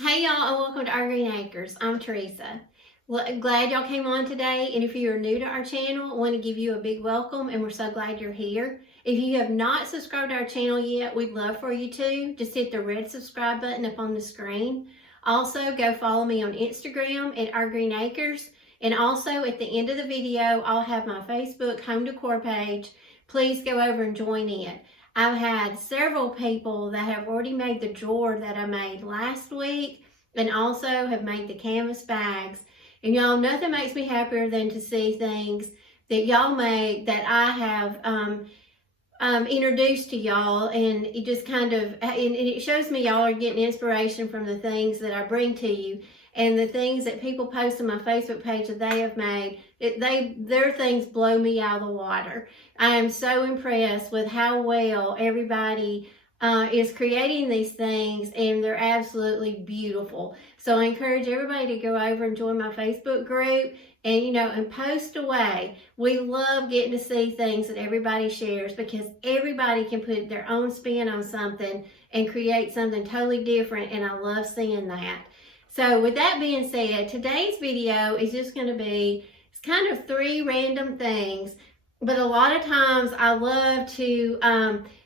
Hey y'all, and welcome to Our Green Acres. I'm Teresa. Glad y'all came on today, and if you are new to our channel, I want to give you a big welcome, and we're so glad you're here. If you have not subscribed to our channel yet, we'd love for you to. Just hit the red subscribe button up on the screen. Also, go follow me on Instagram at Our Green Acres, and also at the end of the video, I'll have my Facebook home decor page. Please go over and join in. I've had several people that have already made the drawer that I made last week and also have made the canvas bags. And y'all, nothing makes me happier than to see things that y'all make that I have introduced to y'all, and it just kind of, and it shows me y'all are getting inspiration from the things that I bring to you. And the things that people post on my Facebook page that they have made, their things blow me out of the water. I am so impressed with how well everybody is creating these things, and they're absolutely beautiful. So I encourage everybody to go over and join my Facebook group and, and post away. We love getting to see things that everybody shares, because everybody can put their own spin on something and create something totally different, and I love seeing that. So with that being said, today's video is just going to be, it's kind of 3 random things, but a lot of times I love to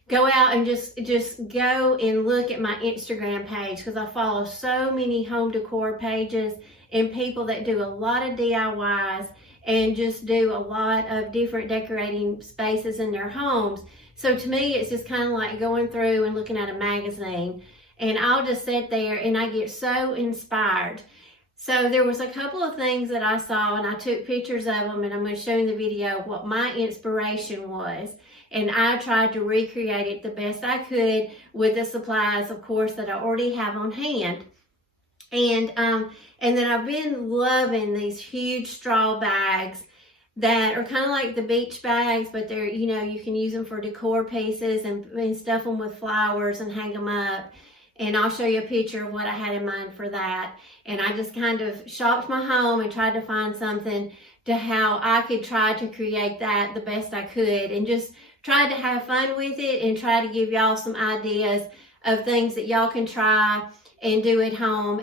go out and just go and look at my Instagram page, because I follow so many home decor pages and people that do a lot of DIYs and just do a lot of different decorating spaces in their homes. So to me, it's just kind of like going through and looking at a magazine. And I'll just sit there and I get so inspired. So there was a couple of things that I saw, and I took pictures of them, and I'm going to show you in the video what my inspiration was. And I tried to recreate it the best I could with the supplies, of course, that I already have on hand. And then I've been loving these huge straw bags that are kind of like the beach bags, but they're, you can use them for decor pieces and stuff them with flowers and hang them up. And I'll show you a picture of what I had in mind for that. And I just kind of shopped my home and tried to find something to how I could try to create that the best I could, and just tried to have fun with it and try to give y'all some ideas of things that y'all can try and do at home.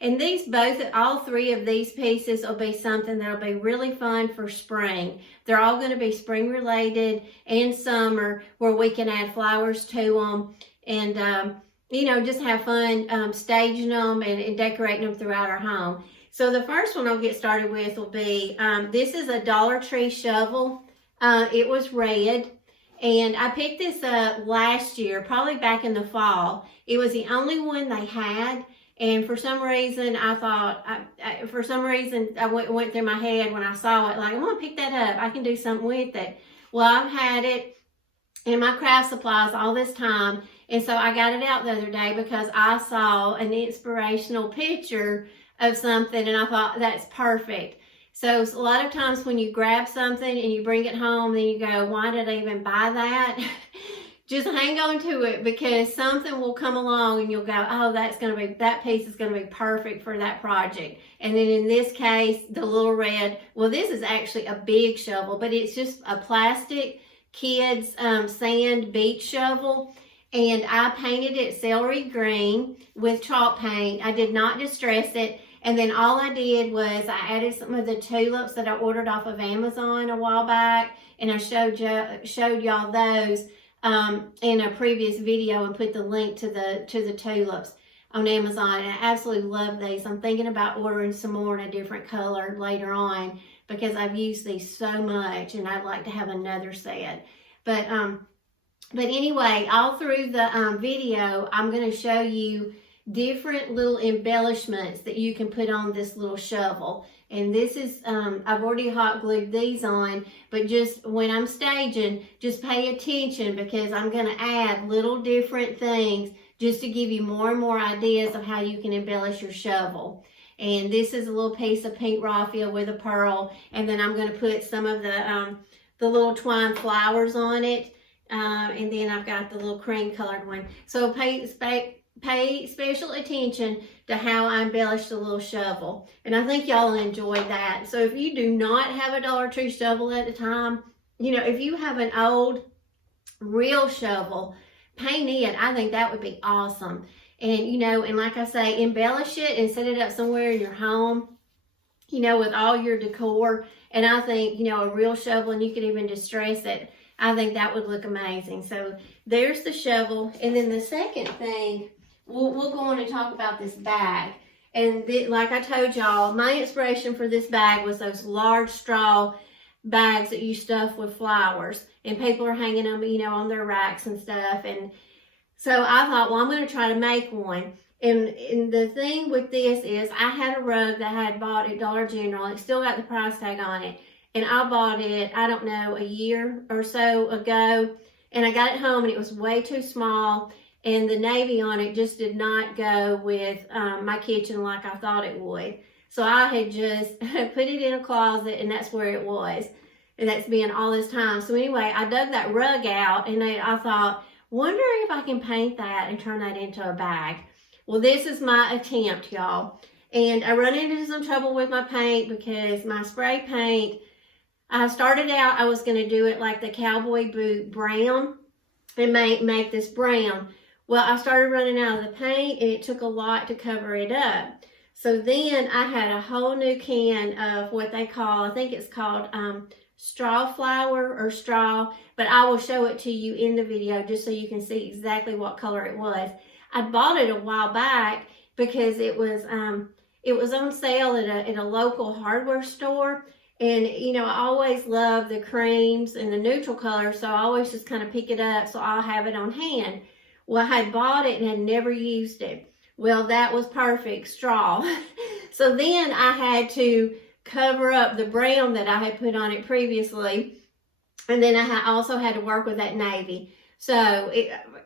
And these all 3 of these pieces will be something that'll be really fun for spring. They're all going to be spring related and summer, where we can add flowers to them and just have fun staging them and decorating them throughout our home. So the first one I'll get started with will be, this is a Dollar Tree shovel. It was red, and I picked this up last year, probably back in the fall. It was the only one they had, and for some reason I thought, went through my head when I saw it, like, I'm going to pick that up. I can do something with it. Well, I've had it in my craft supplies all this time. And so I got it out the other day because I saw an inspirational picture of something, and I thought, that's perfect. So a lot of times when you grab something and you bring it home, then you go, why did I even buy that? Just hang on to it, because something will come along and you'll go, oh, that piece is going to be perfect for that project. And then in this case, the little red, well, this is actually a big shovel, but it's just a plastic kids sand beach shovel. And I painted it celery green with chalk paint. I did not distress it. And then all I did was I added some of the tulips that I ordered off of Amazon a while back. And I showed y'all those in a previous video, and put the link to the tulips on Amazon. And I absolutely love these. I'm thinking about ordering some more in a different color later on, because I've used these so much and I'd like to have another set. But anyway, all through the video, I'm going to show you different little embellishments that you can put on this little shovel. And this is, I've already hot glued these on, but just when I'm staging, just pay attention, because I'm going to add little different things just to give you more and more ideas of how you can embellish your shovel. And this is a little piece of pink raffia with a pearl. And then I'm going to put some of the little twine flowers on it. And then I've got the little cream colored one. So pay special attention to how I embellish the little shovel. And I think y'all will enjoy that. So if you do not have a Dollar Tree shovel at the time, if you have an old real shovel, paint it. I think that would be awesome. and, and like I say, embellish it and set it up somewhere in your home, with all your decor. And I think, a real shovel, and you could even distress it. I think that would look amazing. So there's the shovel. And then the second thing, we'll go on and talk about this bag. And like I told y'all, my inspiration for this bag was those large straw bags that you stuff with flowers. And people are hanging them, on their racks and stuff. And so I thought, well, I'm going to try to make one. And the thing with this is I had a rug that I had bought at Dollar General. It still got the price tag on it. And I bought it, I don't know, a year or so ago. And I got it home and it was way too small. And the navy on it just did not go with my kitchen like I thought it would. So I had just put it in a closet, and that's where it was. And that's been all this time. So anyway, I dug that rug out, and I thought, wonder if I can paint that and turn that into a bag. Well, this is my attempt, y'all. And I run into some trouble with my paint because my spray paint, I started out, I was going to do it like the cowboy boot brown and make this brown. Well, I started running out of the paint, and it took a lot to cover it up. So then I had a whole new can of what they call, I think it's called straw flower or straw, but I will show it to you in the video just so you can see exactly what color it was. I bought it a while back because it was on sale at a local hardware store. And, I always love the creams and the neutral colors, so I always just kind of pick it up so I'll have it on hand. Well, I had bought it and had never used it. Well, that was perfect, straw. So then I had to cover up the brown that I had put on it previously. And then I also had to work with that navy. So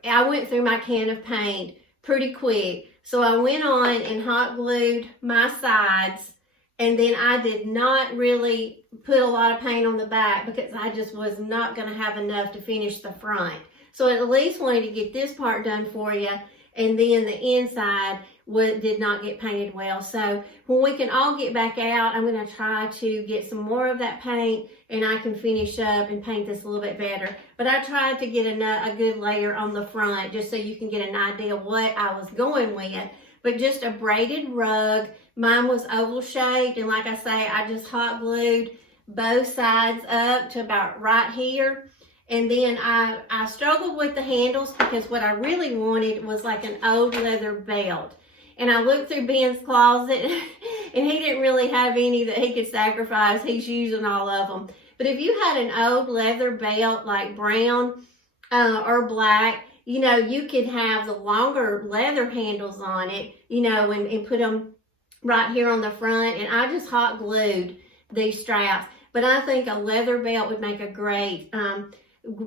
I went through my can of paint pretty quick. So I went on and hot glued my sides. And then I did not really put a lot of paint on the back because I just was not going to have enough to finish the front. So I at least wanted to get this part done for you. And then the inside did not get painted well. So when we can all get back out, I'm going to try to get some more of that paint, and I can finish up and paint this a little bit better. But I tried to get a good layer on the front just so you can get an idea of what I was going with. But just a braided rug. Mine was oval shaped, and like I say, I just hot glued both sides up to about right here. And then I struggled with the handles because what I really wanted was like an old leather belt. And I looked through Ben's closet and he didn't really have any that he could sacrifice. He's using all of them. But if you had an old leather belt like brown or black, you could have the longer leather handles on it, and put them right here on the front. And I just hot glued these straps. But I think a leather belt would make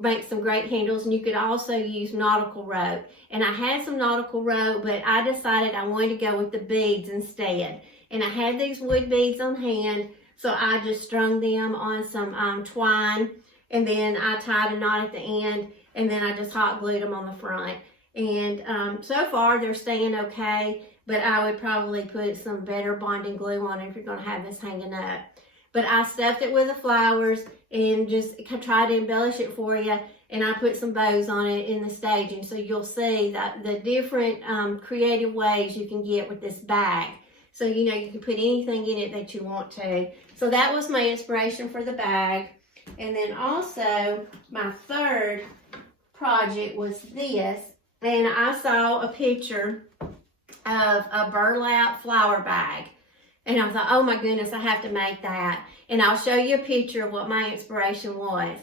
make some great handles, and you could also use nautical rope. And I had some nautical rope, but I decided I wanted to go with the beads instead. And I had these wood beads on hand, so I just strung them on some twine, and then I tied a knot at the end, and then I just hot glued them on the front. And so far they're staying okay, but I would probably put some better bonding glue on it if you're going to have this hanging up. But I stuffed it with the flowers and just try to embellish it for you. And I put some bows on it in the staging. So you'll see that the different creative ways you can get with this bag. So, you can put anything in it that you want to. So that was my inspiration for the bag. And then also my third project was this. And I saw a picture of a burlap flower bag. And I thought, oh my goodness, I have to make that. And I'll show you a picture of what my inspiration was.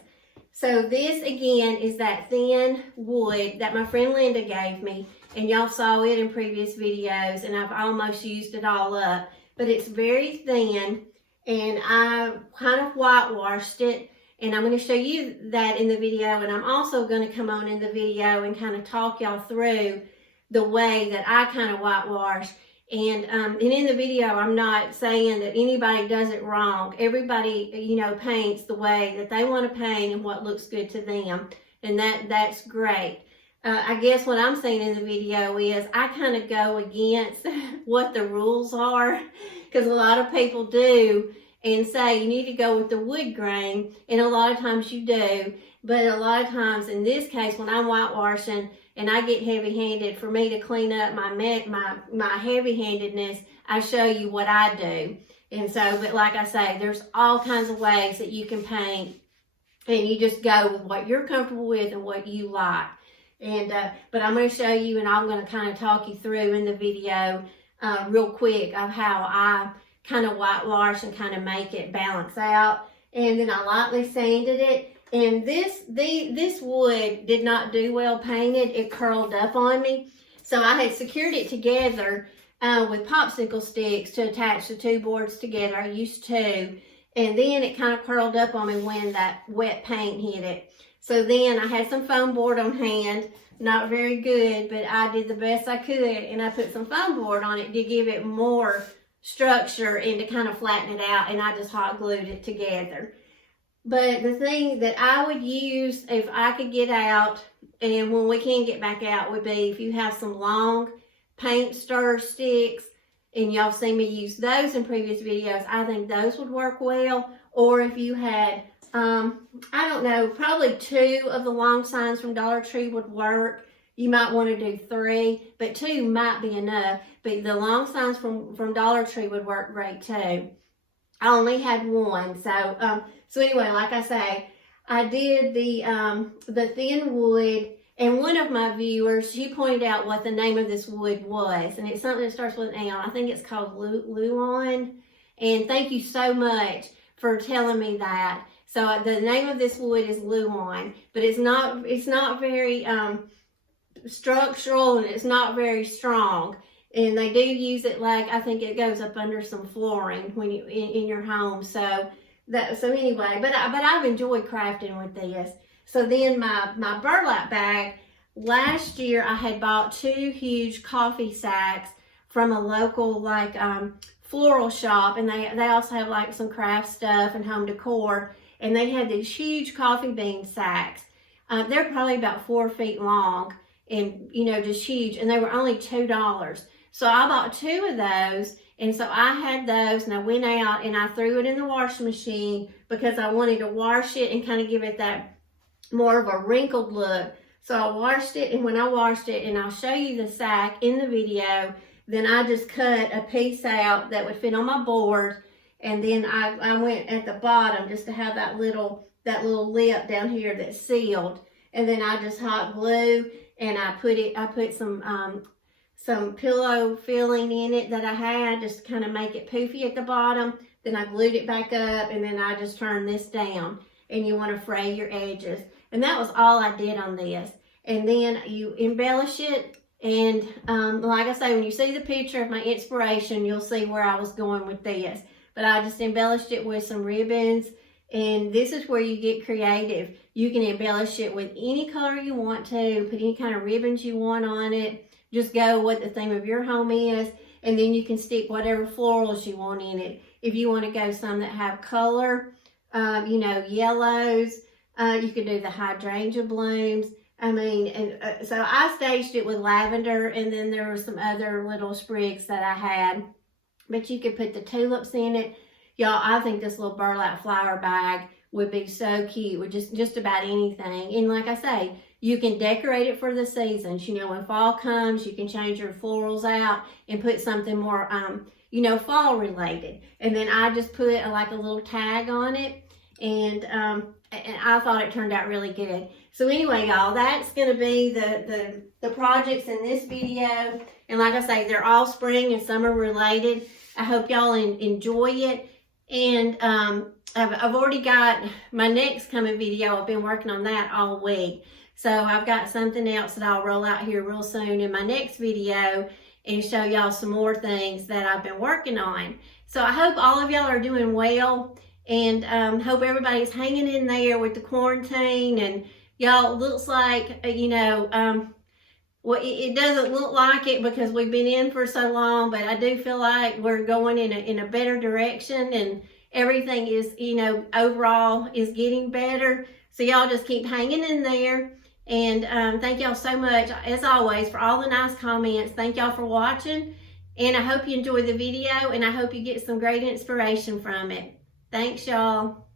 So this again is that thin wood that my friend Linda gave me. And y'all saw it in previous videos, and I've almost used it all up. But it's very thin, and I kind of whitewashed it. And I'm going to show you that in the video. And I'm also going to come on in the video and kind of talk y'all through the way that I kind of whitewash. And in the video, I'm not saying that anybody does it wrong. Everybody, paints the way that they want to paint and what looks good to them. And that's great. I guess what I'm saying in the video is I kind of go against what the rules are. Because a lot of people do and say you need to go with the wood grain. And a lot of times you do. But a lot of times, in this case, when I'm whitewashing, and I get heavy-handed. For me to clean up my heavy-handedness, I show you what I do. And so, but like I say, there's all kinds of ways that you can paint, and you just go with what you're comfortable with and what you like. And but I'm going to show you, and I'm going to kind of talk you through in the video real quick of how I kind of whitewash and kind of make it balance out. And then I lightly sanded it. And this wood did not do well painted. It curled up on me. So I had secured it together with popsicle sticks to attach the two boards together. I used to. And then it kind of curled up on me when that wet paint hit it. So then I had some foam board on hand. Not very good, but I did the best I could. And I put some foam board on it to give it more structure and to kind of flatten it out. And I just hot glued it together. But the thing that I would use if I could get out, and when we can get back out, would be if you have some long paint stir sticks, and y'all seen me use those in previous videos. I think those would work well. Or if you had, I don't know, probably 2 of the long signs from Dollar Tree would work. You might want to do 3, but 2 might be enough. But the long signs from Dollar Tree would work great too. I only had 1, so anyway, like I say, I did the thin wood. And one of my viewers, she pointed out what the name of this wood was. And it's something that starts with an L. I think it's called Luan. And thank you so much for telling me that. So the name of this wood is Luan. But it's not very structural, and it's not very strong. And they do use it like, I think it goes up under some flooring when you in your home. So anyway, but I've enjoyed crafting with this. So then my burlap bag, last year I had bought 2 huge coffee sacks from a local floral shop, and they also have like some craft stuff and home decor, and they had these huge coffee bean sacks. They're probably about 4 feet long, and just huge, and they were only $2. So I bought 2 of those, and so I had those, and I went out and I threw it in the washing machine because I wanted to wash it and kind of give it that more of a wrinkled look. So I washed it, and when I washed it, and I'll show you the sack in the video, then I just cut a piece out that would fit on my board, and then I went at the bottom just to have that little lip down here that's sealed, and then I just hot glue, and I put some pillow filling in it that I had just to kind of make it poofy at the bottom. Then I glued it back up, and then I just turned this down, and you want to fray your edges. And that was all I did on this. And then you embellish it. And like I say, when you see the picture of my inspiration, you'll see where I was going with this. But I just embellished it with some ribbons. And this is where you get creative. You can embellish it with any color you want to. Put any kind of ribbons you want on it. Just go what the theme of your home is. And then you can stick whatever florals you want in it. If you want to go some that have color, yellows. You could do the hydrangea blooms. I mean, and so I staged it with lavender, and then there were some other little sprigs that I had. But you could put the tulips in it. Y'all, I think this little burlap flower bag would be so cute with just about anything. And like I say, you can decorate it for the seasons. When fall comes, you can change your florals out and put something more, fall related. And then I just put like a little tag on it. And I thought it turned out really good. So anyway, y'all, that's going to be the projects in this video. And like I say, they're all spring and summer related. I hope y'all enjoy it. And I've already got my next coming video. I've been working on that all week. So I've got something else that I'll roll out here real soon in my next video and show y'all some more things that I've been working on. So I hope all of y'all are doing well. And hope everybody's hanging in there with the quarantine. And y'all, it looks like, well, it doesn't look like it because we've been in for so long, but I do feel like we're going in a better direction, and everything is, overall is getting better. So y'all just keep hanging in there. And thank y'all so much, as always, for all the nice comments. Thank y'all for watching. And I hope you enjoyed the video, and I hope you get some great inspiration from it. Thanks, y'all.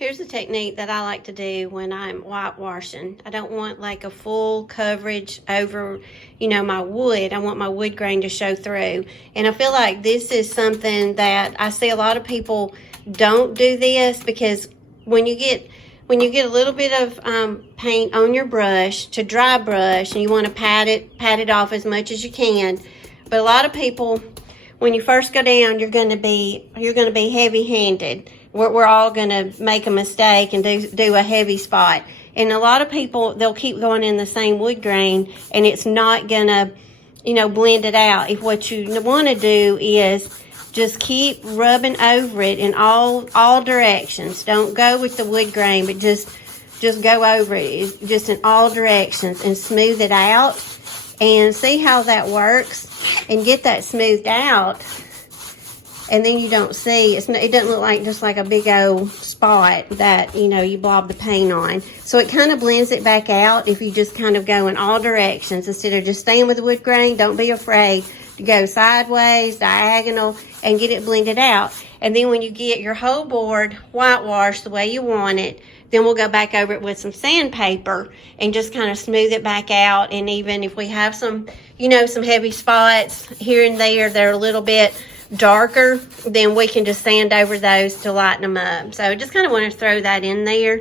Here's the technique that I like to do when I'm whitewashing. I don't want like a full coverage over, you know, my wood. I want my wood grain to show through. And I feel like this is something that I see a lot of people don't do this, because when you get a little bit of paint on your brush, to dry brush, and you want to pat it off as much as you can. But a lot of people, when you first go down, you're going to be heavy-handed. We're all going to make a mistake and do a heavy spot. And a lot of people, they'll keep going in the same wood grain, and it's not going to, you know, blend it out. If what you want to do is just keep rubbing over it in all directions. Don't go with the wood grain, but just go over it, just in all directions, and smooth it out. And see how that works, and get that smoothed out. And then you don't see, it doesn't look like just like a big old spot that, you know, you blob the paint on. So it kind of blends it back out if you just kind of go in all directions instead of just staying with the wood grain. Don't be afraid to go sideways, diagonal, and get it blended out. And then when you get your whole board whitewashed the way you want it, then we'll go back over it with some sandpaper and just kind of smooth it back out. And even if we have some, you know, some heavy spots here and there that are a little bit darker, then we can just sand over those to lighten them up. So just kind of want to throw that in there.